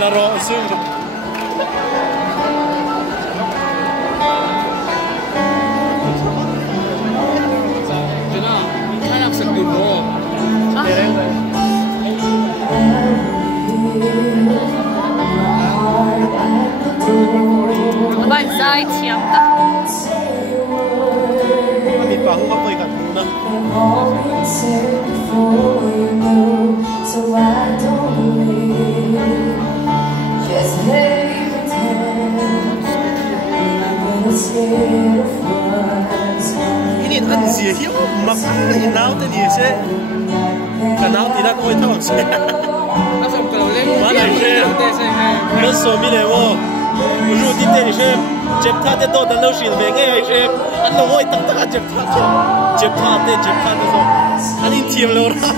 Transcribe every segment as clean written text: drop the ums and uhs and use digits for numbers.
la rosa. Bạn dai chiếm ta. Mình bảo không có người gặp nó. Ini ăn gì hiếu mà phải nấu thế gì chứ? Cả nấu thì đã có thao chứ. Nó xong cầu lên. Mà này chứ. Nó số mi này vô. Rồi đi tên chứ. Chép thắt thế tôi đã lâu xin về nghe chứ. Anh nó ngồi tắc tắc chép thắt chứ. Chép thắt thế rồi. Anh in chiếm lâu ra.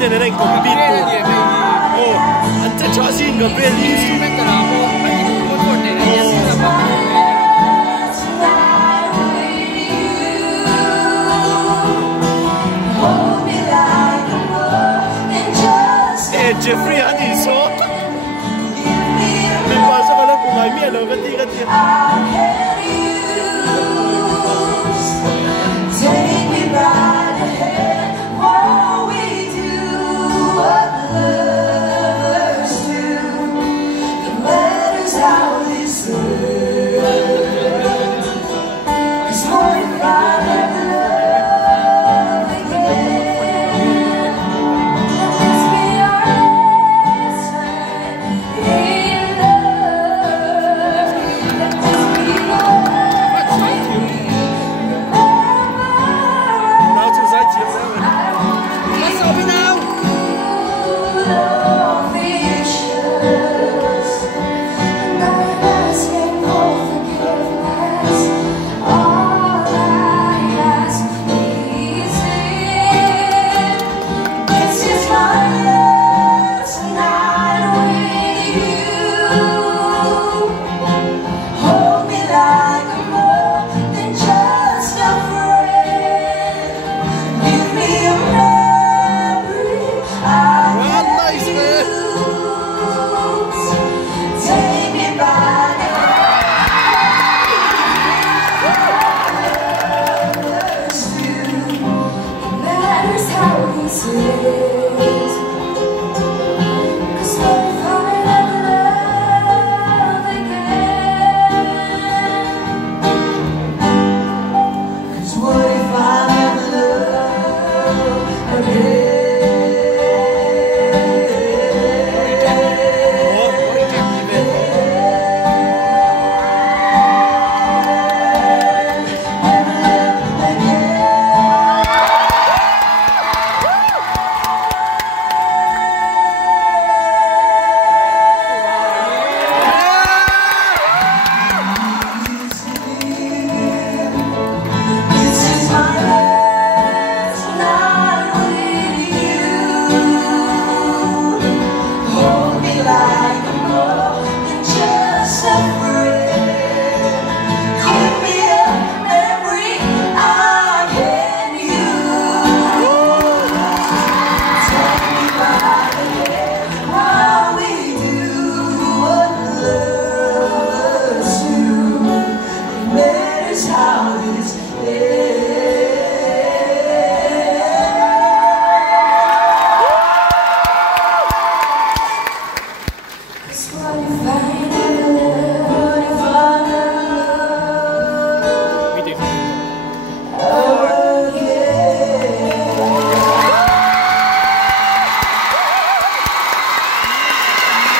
Tên này cũng biết oh anh sẽ cho xin cái bên instrument là một này là Jeffrey anh đi số mình bao giờ nó cũng nói miệng rồi cái gì How